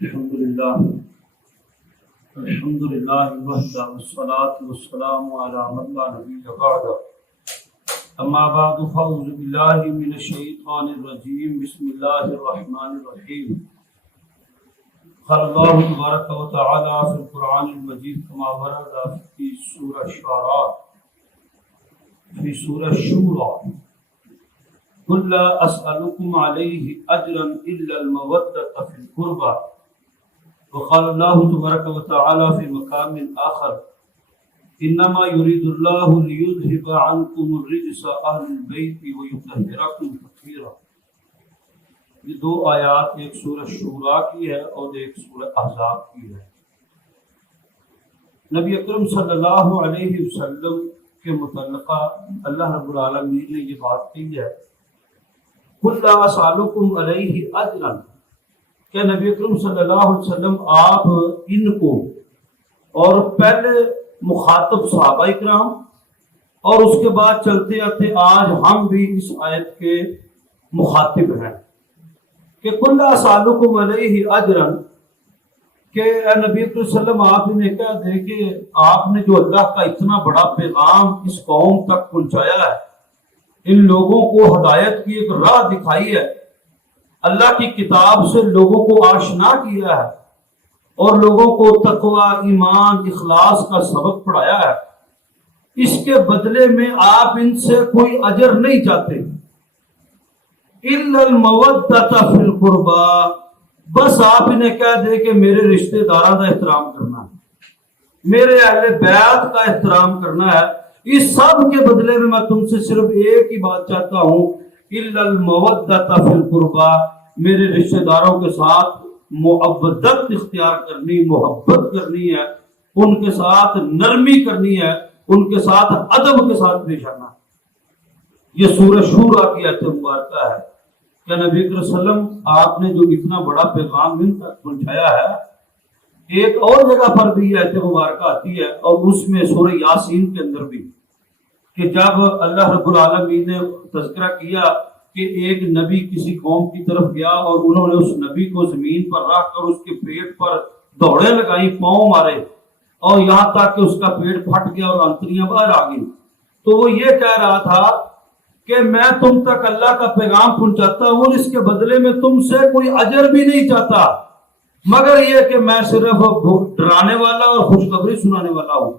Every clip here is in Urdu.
الحمدللہ وحدہ والصلاة والسلام علی من لا نبی بعدہ اما بعد فاعوذ باللہ من الشیطان الرجیم بسم اللہ الرحمن الرحیم قال اللہ تبارک و تعالی فی القرآن المجید کما ورد فی سورہ الشعراء فی سورہ الشورى قل لا اسألكم علیہ اجرا الا المودة فی القربى وقال الله تبارك وتعالى في مقام آخر إنما يريد الله ليذهب عنكم الرجس أهل البيت ويطهركم تطهيرا۔ یہ دو آیات ایک سورہ شورى کی ہے اور ایک سورہ احزاب کی ہے۔ نبی اکرم صلی اللہ علیہ وسلم کے متعلقہ اللہ رب العالمین نے یہ بات کہی ہے قل لا اسألكم علیہ اجرا، کہ نبی اکرم صلی اللہ علیہ وسلم آپ ان کو اور پہلے مخاطب صحابہ اکرام اور اس کے بعد چلتے آتے آج ہم بھی اس آیت کے مخاطب ہیں کہ قل لا اسألكم علیہ اجرا، کہ اے نبی اکرم صلی اللہ علیہ وسلم آپ انہیں کہہ دیں کہ آپ نے جو اللہ کا اتنا بڑا پیغام اس قوم تک پہنچایا ہے، ان لوگوں کو ہدایت کی ایک راہ دکھائی ہے، اللہ کی کتاب سے لوگوں کو آشنا کیا ہے اور لوگوں کو تقوی، ایمان، اخلاص کا سبق پڑھایا ہے، اس کے بدلے میں آپ ان سے کوئی اجر نہیں چاہتے، الا المودۃ فی القربى، بس آپ انہیں کہہ دیں کہ میرے رشتہ داراں کا احترام کرنا ہے، میرے اہل بیت کا احترام کرنا ہے، اس سب کے بدلے میں تم سے صرف ایک ہی بات چاہتا ہوں، الا المودۃ فی القربى، میرے رشتہ داروں کے ساتھ مودت اختیار کرنی، محبت کرنی ہے، ان کے ساتھ نرمی کرنی ہے، ان کے ساتھ ادب کے ساتھ پیش آنا۔ یہ سورہ شورى کی آیت مبارکہ ہے کہ نبی صلی اللہ علیہ وسلم آپ نے جو اتنا بڑا پیغام ان تک پہنچایا ہے، ایک اور جگہ پر بھی یہ آیت مبارکہ آتی ہے اور اس میں سورہ یاسین کے اندر بھی، کہ جب اللہ رب العالمین نے تذکرہ کیا کہ ایک نبی کسی قوم کی طرف گیا اور انہوں نے اس نبی کو زمین پر رکھ کر اس کے پیٹ پر دوڑیں لگائیں، پاؤں مارے اور یہاں تک کہ اس کا پیٹ پھٹ گیا اور انتڑیاں باہر آ گئی، تو وہ یہ کہہ رہا تھا کہ میں تم تک اللہ کا پیغام پہنچاتا ہوں، اس کے بدلے میں تم سے کوئی اجر بھی نہیں چاہتا مگر یہ کہ میں صرف ڈرانے والا اور خوشخبری سنانے والا ہوں۔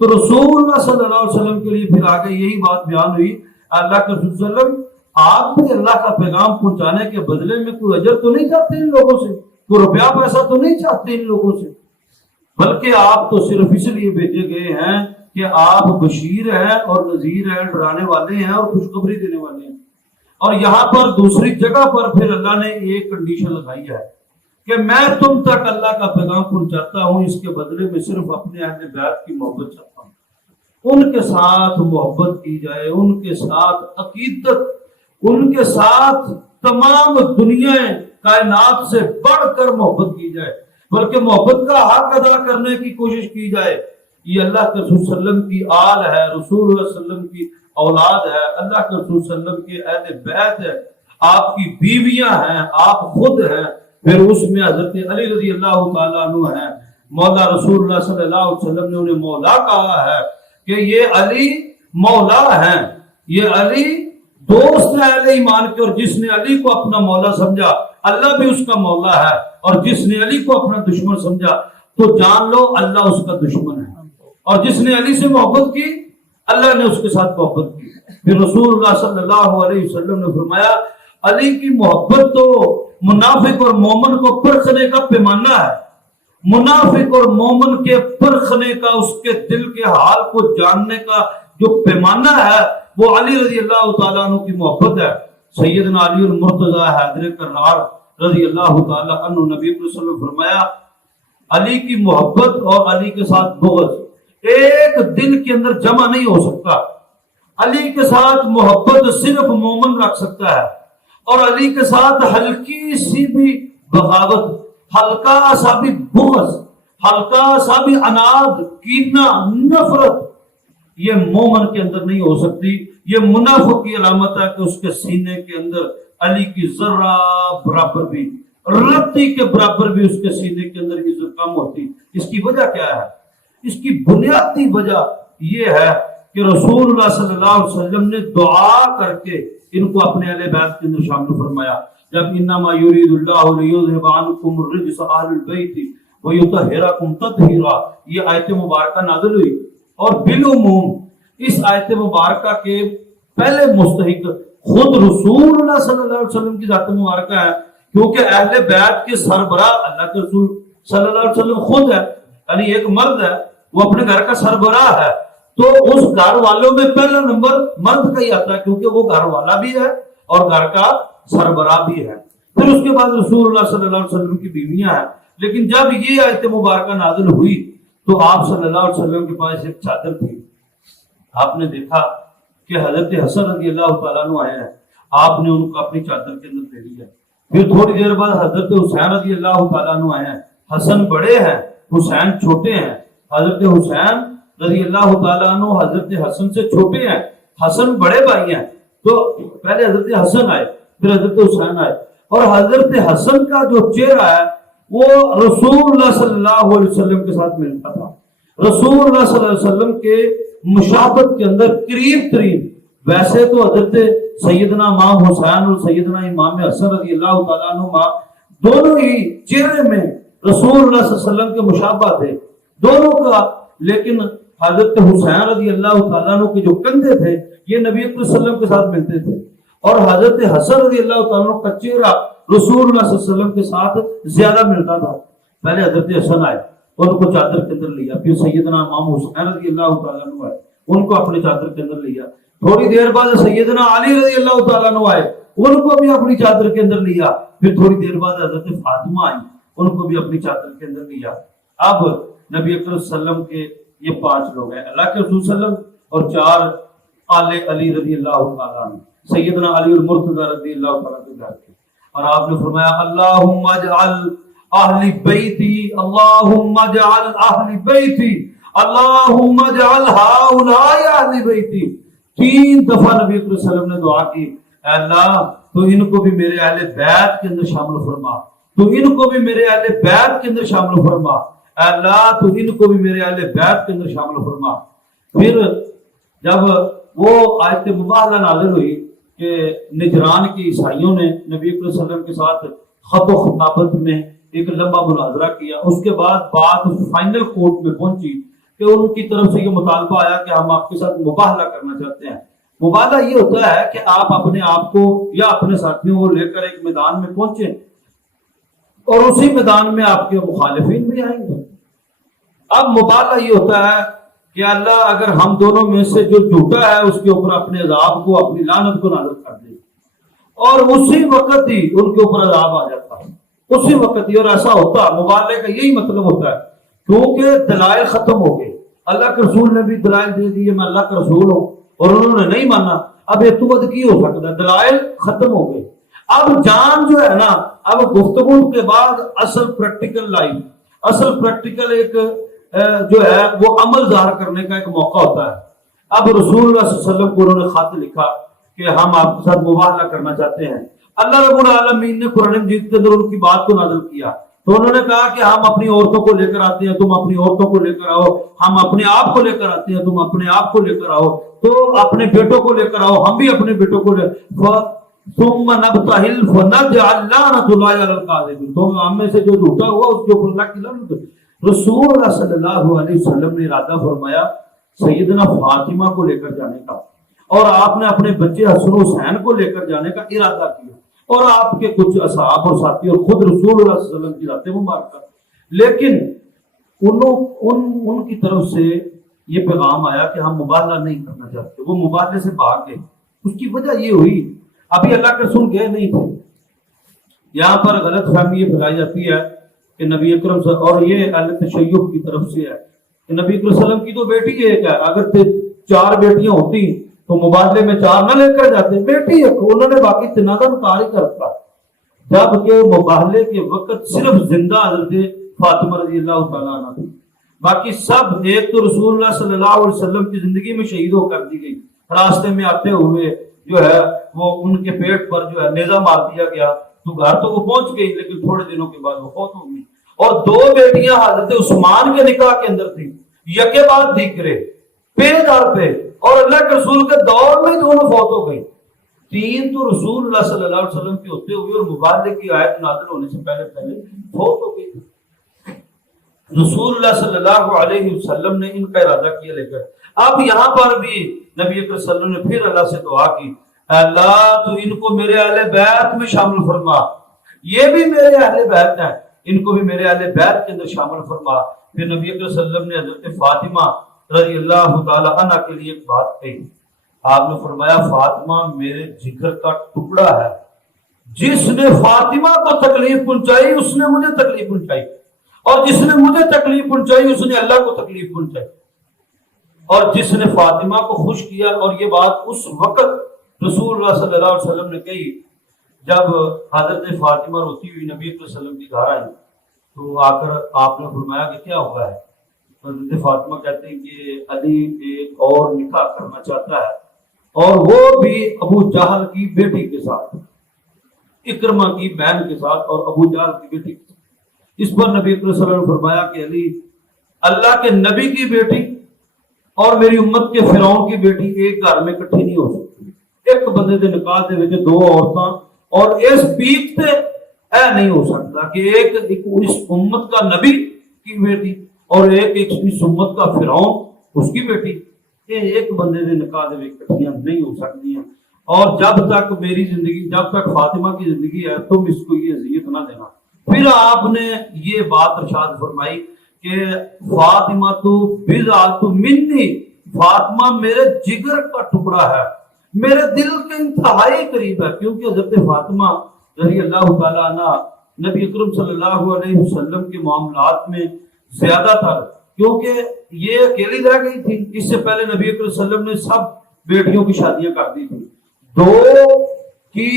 تو رسول اللہ صلی اللہ علیہ وسلم کے لیے پھر آگے یہی بات بیان ہوئی، اللہ کے رسول صلی اللہ علیہ وسلم آپ بھی اللہ کا پیغام پہنچانے کے بدلے میں کوئی اجر تو نہیں چاہتے ان لوگوں سے، کوئی روپیہ پیسہ تو نہیں چاہتے ان لوگوں سے، بلکہ آپ تو صرف اس لیے بھیجے گئے ہیں کہ آپ بشیر ہیں اور نذیر ہیں، ڈرانے والے ہیں اور خوشخبری دینے والے ہیں۔ اور یہاں پر دوسری جگہ پر پھر اللہ نے ایک کنڈیشن لگائی ہے کہ میں تم تک اللہ کا پیغام پہنچاتا ہوں، اس کے بدلے میں صرف اپنے اہل بیت کی محبت چاہتا ہوں، ان کے ساتھ محبت کی جائے، ان کے ساتھ عقیدت، ان کے ساتھ تمام دنیا کائنات سے بڑھ کر محبت کی جائے، بلکہ محبت کا حق ادا کرنے کی کوشش کی جائے۔ یہ اللہ کے رسول صلی اللہ علیہ وسلم کی آل ہے، رسول اللہ صلی اللہ علیہ وسلم کی اولاد ہے، اللہ کے رسول صلی اللہ علیہ وسلم کے اہل بیت ہے، آپ کی بیویاں ہیں، آپ خود ہیں، پھر اس میں حضرت علی رضی اللہ تعالیٰ عنہ ہیں، مولا رسول اللہ صلی اللہ علیہ وسلم نے انہیں مولا کہا ہے کہ یہ علی مولا ہیں، یہ علی دوست ہے اہل ایمان کے، اور جس نے علی کو اپنا مولا سمجھا اللہ بھی اس کا مولا ہے، اور جس نے علی کو اپنا دشمن سمجھا تو جان لو اللہ اس کا دشمن ہے، اور جس نے علی سے محبت کی اللہ نے اس کے ساتھ محبت کی۔ پھر رسول اللہ صلی اللہ علیہ وسلم نے فرمایا علی کی محبت تو منافق اور مومن کو پرکھنے کا پیمانہ ہے، منافق اور مومن کے پرکھنے کا، اس کے دل کے حال کو جاننے کا جو پیمانہ ہے وہ علی رضی اللہ تعالیٰ عنہ کی محبت ہے۔ سیدنا علی المرتضیٰ حیدر کرار رضی اللہ تعالیٰ عنہ، نبی صلی اللہ علیہ وسلم نے فرمایا علی کی محبت اور علی کے ساتھ بغض ایک دل کے اندر جمع نہیں ہو سکتا، علی کے ساتھ محبت صرف مومن رکھ سکتا ہے، اور علی کے ساتھ ہلکی سی بھی بغاوت، ہلکا سا بھی بغض، ہلکا سا بھی عناد، کینہ، نفرت یہ مومن کے اندر نہیں ہو سکتی۔ یہ منافق کی علامت ہے کہ اس کے سینے کے اندر علی کی ذرہ برابر بھی رتی کے برابر بھی اس کے سینے کے اندر عزت کم ہوتی. اس کی وجہ کیا ہے؟ اس کی بنیادی وجہ یہ ہے کہ رسول اللہ صلی اللہ علیہ وسلم نے دعا کر کے ان کو اپنے اہل بیت کے اندر شامل فرمایا. جب انما یرید اللہ لیذھب عنکم الرجس اہل البیت ویطہرکم تطہیرا یہ آیت مبارکہ نازل ہوئی. اور بالعموم اس آیت مبارکہ کے پہلے مستحق خود رسول اللہ صلی اللہ علیہ وسلم کی ذات مبارکہ ہے، کیونکہ اہل بیت کے سربراہ اللہ کے رسول صلی اللہ علیہ وسلم خود ہے. یعنی ایک مرد ہے وہ اپنے گھر کا سربراہ ہے، تو اس گھر والوں میں پہلا نمبر مرد کا ہی آتا ہے، کیونکہ وہ گھر والا بھی ہے اور گھر کا سربراہ بھی ہے. پھر اس کے بعد رسول اللہ صلی اللہ علیہ وسلم کی بیویاں ہیں. لیکن جب یہ آیت مبارکہ نازل ہوئی تو آپ صلی اللہ علیہ وسلم کے پاس ایک چادر تھی. آپ نے دیکھا کہ حضرت حسن رضی اللہ تعالیٰ عنہ آئے ہیں، آپ نے ان کو اپنی چادر کے اندر لے لیا. پھر تھوڑی دیر بعد حضرت حسین رضی اللہ تعالیٰ عنہ آئے ہیں. حسن بڑے ہیں، حسین چھوٹے ہیں. حضرت حسین رضی اللہ تعالیٰ عنہ حضرت حسن سے چھوٹے ہیں، حسن بڑے بھائی ہیں. تو پہلے حضرت حسن آئے، پھر حضرت حسین آئے. اور حضرت حسن کا جو چہرہ ہے وہ رسول اللہ صلی اللہ علیہ وسلم کے ساتھ ملتا تھا. رسول اللہ صلی اللہ علیہ وسلم کے مشابہت کے اندر قریب ترین. ویسے تو حضرت سیدنا امام حسین اور سیدنا امام حسن رضی اللہ تعالیٰ عنہ دونوں ہی چہرے میں رسول اللہ صلی اللہ علیہ وسلم کے مشابہ تھے دونوں کا. لیکن حضرت حسین رضی اللہ تعالیٰ عنہ کے جو کندھے تھے یہ نبی صلی اللہ علیہ وسلم کے ساتھ ملتے تھے، اور حضرت حسن رضی اللہ تعالیٰ عنہ کا چہرہ رسول اللہ صلی اللہ علیہ وسلم کے ساتھ زیادہ ملتا تھا. پہلے حضرت حسن آئے، ان کو چادر کے اندر لیا. پھر سیدنا امام حسین رضی اللہ تعالیٰ عنہ آئے، ان کو اپنے چادر کے اندر لیا. تھوڑی دیر بعد سیدنا علی رضی اللہ تعالیٰ عنہ آئے، ان کو بھی اپنی چادر کے اندر لیا. پھر تھوڑی دیر بعد حضرت فاطمہ آئی، ان کو بھی اپنی چادر کے اندر لیا. اب نبی اکرم صلی اللہ علیہ وسلم کے یہ 5 لوگ ہیں، اللہ کے رسول صلی اللہ علیہ وسلم اور 4 آل علی رضی اللہ تعالیٰ عنہ، سیدنا علی المرتضی رضی اللہ تعالیٰ عنہ. اور آپ نے فرمایا اللہم اجعل اہل بیتی، اللہم اجعل اہل بیتی، اللہم اجعل ہؤلاء اہل بیتی. 3 دفعہ نبی صلی اللہ علیہ وسلم نے دعا کی، اے اللہ تو ان کو بھی میرے اہل بیت کے اندر شامل فرما، تو ان کو بھی میرے اہل بیت کے اندر شامل فرما، اے اللہ تو ان کو بھی میرے اہل بیت کے اندر شامل فرما. پھر جب وہ آیت مبارکہ نازل ہوئی کہ نجران کی عیسائیوں نے نبی صلی اللہ علیہ وسلم کے ساتھ خط و خطابت میں ایک لمبا مناظرہ کیا، اس کے بعد بات فائنل کورٹ میں پہنچی کہ ان کی طرف سے یہ مطالبہ آیا کہ ہم آپ کے ساتھ مباہلہ کرنا چاہتے ہیں. مباہلہ یہ ہوتا ہے کہ آپ اپنے آپ کو یا اپنے ساتھیوں کو لے کر ایک میدان میں پہنچیں اور اسی میدان میں آپ کے مخالفین بھی آئیں گے. اب مباہلہ یہ ہوتا ہے کہ اللہ اگر ہم دونوں میں سے جو جھوٹا ہے اس کے اوپر اپنے عذاب کو، اپنی لعنت کو نازل کر دے، اور اسی وقت ہی ان کے اوپر عذاب آ جاتا ہے، اسی وقت ہی. اور ایسا ہوتا مباہلے کا یہی مطلب ہوتا ہے، کیونکہ دلائل ختم ہو گئے. اللہ کے رسول نے بھی دلائل دے دیے میں اللہ کا رسول ہوں، اور انہوں نے نہیں مانا. اب اعتماد کی ہو سکتا ہے، دلائل ختم ہو گئے. اب جان جو ہے نا، اب گفتگو کے بعد اصل پریکٹیکل لائف، اصل پریکٹیکل ایک جو ہے وہ عمل ظاہر کرنے کا ایک موقع ہوتا ہے. اب رسول اللہ صلی اللہ علیہ وسلم کو انہوں نے خط لکھا کہ ہم آپ کے ساتھ مباہلہ کرنا چاہتے ہیں. اللہ رب العالمین نے قرآن مجید کے اندر ان کی بات کو نازل کیا. تو انہوں نے کہا کہ ہم اپنی عورتوں کو لے کر آتے ہیں، تم اپنی عورتوں کو لے کر آؤ. ہم اپنے آپ کو لے کر آتے ہیں، تم اپنے آپ کو لے کر آؤ. تو اپنے بیٹوں کو لے کر آؤ، ہم بھی اپنے بیٹوں کو لے. ثم نبتہل فنجعل لعنۃ اللہ علی الکاذبین. تو ہم میں سے جو جھوٹا ہوا اس کے اوپر اللہ کی لعنت. رسول اللہ صلی اللہ علیہ وسلم نے ارادہ فرمایا سیدنا فاطمہ کو لے کر جانے کا، اور آپ نے اپنے بچے حسن حسین کو لے کر جانے کا ارادہ کیا، اور آپ کے کچھ اصحاب اور ساتھی اور خود رسول اللہ صلی اللہ علیہ وسلم کی ذات مبارکہ. لیکن ان کی طرف سے یہ پیغام آیا کہ ہم مباہلہ نہیں کرنا چاہتے. وہ مباہلے سے بھاگ گئے. اس کی وجہ یہ ہوئی ابھی اللہ کے رسول گئے نہیں تھے. یہاں پر غلط فہمی یہ پھیلائی جاتی ہے کہ نبی اکرم صلی اللہ، اور یہ اہل تشیع کی طرف سے ہے کہ نبی اکرم صلی اللہ علیہ وسلم کی تو بیٹی ایک ہے، اگر 4 بیٹیاں ہوتی تو مبادلے میں 4 نہ لے کر جاتے. بیٹی ایک، انہوں نے باقی 3 کا انکار ہی کرتا. جبکہ مباہلے کے وقت صرف زندہ حضرت فاطمہ رضی اللہ تعالیٰ عنہ تھی، باقی سب ایک تو رسول اللہ صلی اللہ علیہ وسلم کی زندگی میں شہید ہو کر دی گئی. راستے میں آتے ہوئے جو ہے وہ ان کے پیٹ پر جو ہے نیزہ مار دیا گیا، تو گھر تو وہ پہنچ گئی لیکن تھوڑے دنوں کے بعد وہ فوت ہو گئی. اور 2 بیٹیاں حضرت عثمان کے نکاح کے اندر تھی, یکے بعد دیگرے پہ در پہ, اور اللہ کے رسول کے دور میں دونوں فوت ہو گئی. 3 تو رسول اللہ صلی اللہ علیہ وسلم کے ہوتے ہوئے اور مبارک کی آیت نازل ہونے سے پہلے فوت ہو گئی. رسول اللہ صلی اللہ علیہ وسلم نے ان کا ارادہ کیا لے کر. اب یہاں پر بھی نبی اکرم صلی اللہ علیہ وسلم نے پھر اللہ سے دعا کی, اللہ تو ان کو میرے اہل بیت میں شامل فرما, یہ بھی میرے اہل بیت ہیں, ان کو بھی میرے اہل بیت کے اندر شامل فرما. پھر نبی اکرم صلی اللہ علیہ وسلم نے حضرت فاطمہ رضی اللہ تعالی عنہ کے لیے ایک بات کہی. آپ نے فرمایا فاطمہ میرے جگر کا ٹکڑا ہے, جس نے فاطمہ کو تکلیف پہنچائی اس نے مجھے تکلیف پہنچائی, اور جس نے مجھے تکلیف پہنچائی اس نے اللہ کو تکلیف پہنچائی. اور جس نے فاطمہ کو خوش کیا, اور یہ بات اس وقت رسول اللہ صلی اللہ علیہ وسلم نے کہی جب حضرت فاطمہ روتی ہوئی نبی صلی اللہ علیہ وسلم کی گھر آئی, تو آ کر آپ نے فرمایا کہ کیا ہوا ہے. حضرت فاطمہ کہتے ہیں کہ علی ایک اور نکاح کرنا چاہتا ہے, اور وہ بھی ابو جہل کی بیٹی کے ساتھ, اکرمہ کی بہن کے ساتھ اور ابو جہل کی بیٹی کے ساتھ. اس پر نبی صلی اللہ علیہ وسلم نے فرمایا کہ علی, اللہ کے نبی کی بیٹی اور میری امت کے فرعون کی بیٹی ایک گھر میں اکٹھی نہیں ہو سکتی. ایک بندے دے نکاح دے وچ 2 عورتاں اور اس بیک تے اے نہیں ہو سکتا کہ ایک اس امت کا نبی کی بیٹی اور ایک اس امت کا فرعون اس کی بیٹی, یہ ایک بندے دے نکاح دے وچ اکٹھیاں نہیں ہو سکتی ہیں. اور جب تک میری زندگی, جب تک فاطمہ کی زندگی ہے, تم اس کو یہ اذیت نہ دینا. پھر آپ نے یہ بات ارشاد فرمائی کہ فاطمہ تو بضعۃ منی, فاطمہ میرے جگر کا ٹکڑا ہے, میرے دل کے انتہائی قریب ہے. کیونکہ حضرت فاطمہ رضی اللہ تعالیٰ عنہ نبی اکرم صلی اللہ علیہ وسلم کے معاملات میں زیادہ تر, کیونکہ یہ اکیلی رہ گئی تھی. اس سے پہلے نبی اکرم صلی اللہ علیہ وسلم نے سب بیٹیوں کی شادیاں کر دی تھی. 2 کی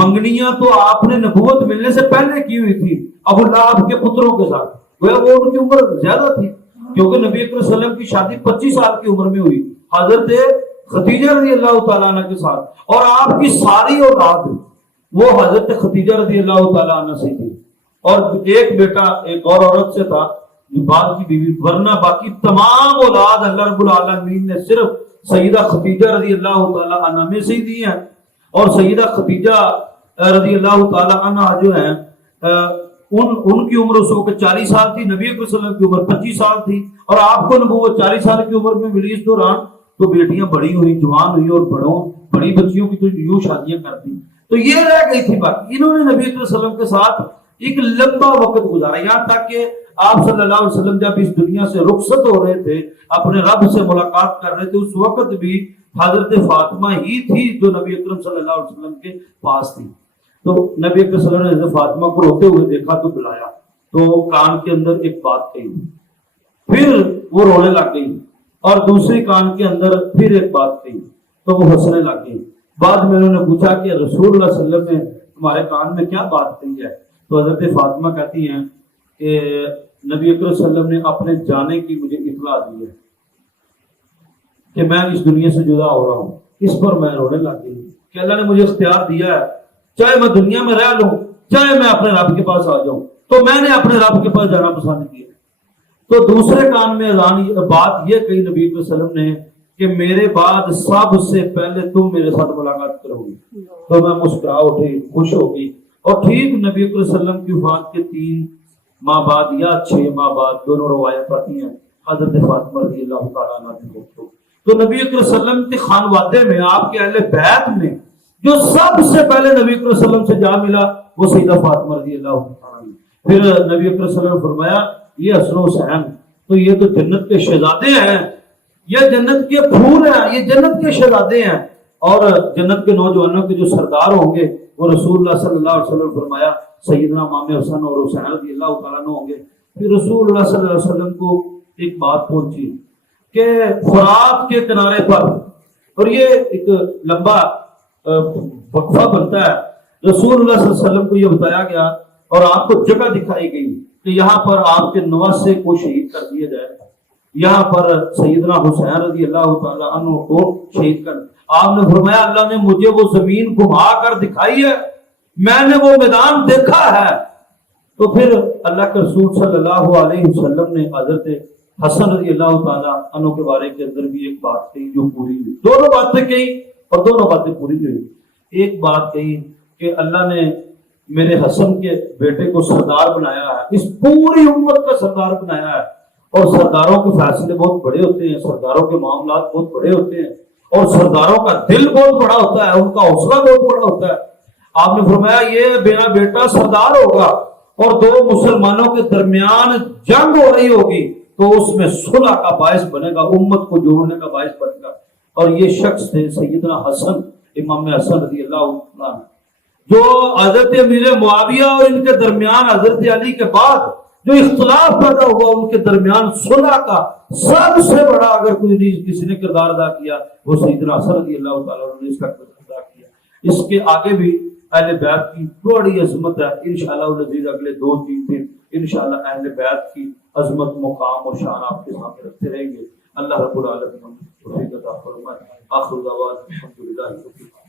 منگنیاں تو آپ نے نبوت ملنے سے پہلے کی ہوئی تھی ابو لہب کے پتروں کے ساتھ, وہ ان کی عمر زیادہ تھی, کیونکہ نبی اکرم صلی اللہ علیہ وسلم کی شادی 25 سال کی عمر میں ہوئی حضرت خدیجہ رضی اللہ تعالیٰ عنہ کے ساتھ, اور آپ کی ساری اولاد وہ حضرت خدیجہ رضی اللہ تعالیٰ عنہ سے تھی, اور ایک بیٹا ایک اور عورت سے تھا جو بعد کی بیوی, ورنہ باقی تمام اولاد اللہ رب العالمین نے صرف سیدہ خدیجہ رضی اللہ تعالیٰ عنہ میں سے ہی دی ہیں. اور سیدہ خدیجہ رضی اللہ تعالیٰ عنہ جو ہیں ان کی عمر اس وقت 40 سال تھی, نبی صلی اللہ علیہ وسلم کی عمر 25 سال تھی, اور آپ کو نبوت 40 سال کی عمر میں ملی. اس دوران تو بیٹیاں بڑی ہوئی, جوان ہوئی, اور بڑی بچیوں کی تو یوں شادیاں کر دی. تو یہ رہ گئی تھی باقی. انہوں نے نبی صلی اللہ علیہ وسلم کے ساتھ ایک لمبا وقت گزارا, یہاں تک کہ آپ صلی اللہ علیہ وسلم جب اس دنیا سے رخصت ہو رہے تھے, اپنے رب سے ملاقات کر رہے تھے, اس وقت بھی حضرت فاطمہ ہی تھی جو نبی اکرم صلی اللہ علیہ وسلم کے پاس تھی. تو نبی اکرم صلی اللہ علیہ وسلم نے حضرت فاطمہ کو روتے ہوئے دیکھا تو بلایا, تو کان کے اندر ایک بات کہی, پھر وہ رونے لگ گئی, اور دوسری کان کے اندر پھر ایک بات کہی تو وہ ہنسنے لگ گئی. بعد میں انہوں نے پوچھا کہ رسول اللہ صلی اللہ علیہ وسلم نے تمہارے کان میں کیا بات کہی ہے؟ تو حضرت فاطمہ کہتی ہیں کہ نبی اکرم صلی اللہ علیہ وسلم نے اپنے جانے کی مجھے اطلاع دی ہے کہ میں اس دنیا سے جدا ہو رہا ہوں. اس پر میں رونے لگ گئی کہ اللہ نے مجھے اختیار دیا ہے, چاہے میں دنیا میں رہ لوں, چاہے میں اپنے رب کے پاس آ جاؤں, تو میں نے اپنے رب کے پاس جانا پسند کیا. تو دوسرے کان میں بات یہ کہی نبی صلی اللہ علیہ وسلم نے کہ میرے بعد سب سے پہلے تم میرے ساتھ ملاقات کرو گی. تو میں مسکرا اٹھی, خوش ہو گئی. اور ٹھیک نبی صلی اللہ علیہ وسلم کی وفات کے 3 ماہ بعد یا 6 ماہ بعد, دونوں روایت آتی ہیں, حضرت فاطمہ رضی اللہ تعالیٰ عنہ کی موت ہو. تو نبی صلی اللہ علیہ وسلم کے خانوادے میں, آپ کے اہل بیت میں جو سب سے پہلے نبی صلی اللہ علیہ وسلم سے جا ملا وہ سیدہ فاطمہ رضی اللہ تعالیٰ عنہ. پھر نبی صلی اللہ علیہ وسلم نے فرمایا یہ حسن و حسین تو یہ تو جنت کے شہزادے ہیں, یہ جنت کے پھول ہیں, یہ جنت کے شہزادے ہیں, اور جنت کے نوجوانوں کے جو سردار ہوں گے وہ رسول اللہ صلی اللہ علیہ وسلم فرمایا سیدنا امام حسن اور حسین رضی اللہ تعالیٰ عنہ ہوں گے. پھر رسول اللہ صلی اللہ علیہ وسلم کو ایک بات پہنچی کہ فرات کے کنارے پر, اور یہ ایک لمبا وقفہ بنتا ہے, رسول اللہ صلی اللہ علیہ وسلم کو یہ بتایا گیا اور آپ کو جگہ دکھائی گئی کہ یہاں پر آپ کے نواسے کو شہید کر دیا جائے, یہاں پر سیدنا حسین رضی اللہ تعالیٰ عنہ کو شہید کر. آپ نے فرمایا اللہ نے مجھے وہ زمین گھما کر دکھائی ہے میں نے وہ میدان دیکھا ہے. تو پھر اللہ کے رسول صلی اللہ علیہ وسلم نے حضرت حسن رضی اللہ تعالیٰ عنہ کے بارے کے اندر بھی ایک بات کہی جو پوری ہوئی. دونوں باتیں کہی اور دونوں باتیں پوری ہوئی. ایک بات کہی کہ اللہ نے میرے حسن کے بیٹے کو سردار بنایا ہے, اس پوری امت کا سردار بنایا ہے, اور سرداروں کے فیصلے بہت بڑے ہوتے ہیں, سرداروں کے معاملات بہت بڑے ہوتے ہیں, اور سرداروں کا دل بہت بڑا ہوتا ہے, ان کا حوصلہ بہت بڑا ہوتا ہے. آپ نے فرمایا یہ میرا بیٹا سردار ہوگا اور دو مسلمانوں کے درمیان جنگ ہو رہی ہوگی تو اس میں صلح کا باعث بنے گا, امت کو جوڑنے کا باعث بنے گا. اور یہ شخص تھے سیدنا حسن, امام حسن رضی اللہ عنہ, جو حضرت امیر معاویہ اور ان کے درمیان حضرت علی کے بعد جو اختلاف پیدا ہوا ان کے درمیان صلح کا سب سے بڑا اگر کوئی کسی نے کردار ادا کیا وہ سیدنا حسن رضی اللہ تعالیٰ نے اس کا کردار ادا کیا. اس کے آگے بھی اہل بیت کی بڑی عظمت ہے. انشاءاللہ العزیز اگلے 2-3 دن انشاءاللہ اہل بیت کی عظمت, مقام اور شان آپ کے سامنے رکھتے رہیں گے. اللہ رب العالمین توفیق عطا فرمائے. آخر دعوانا الحمدللہ.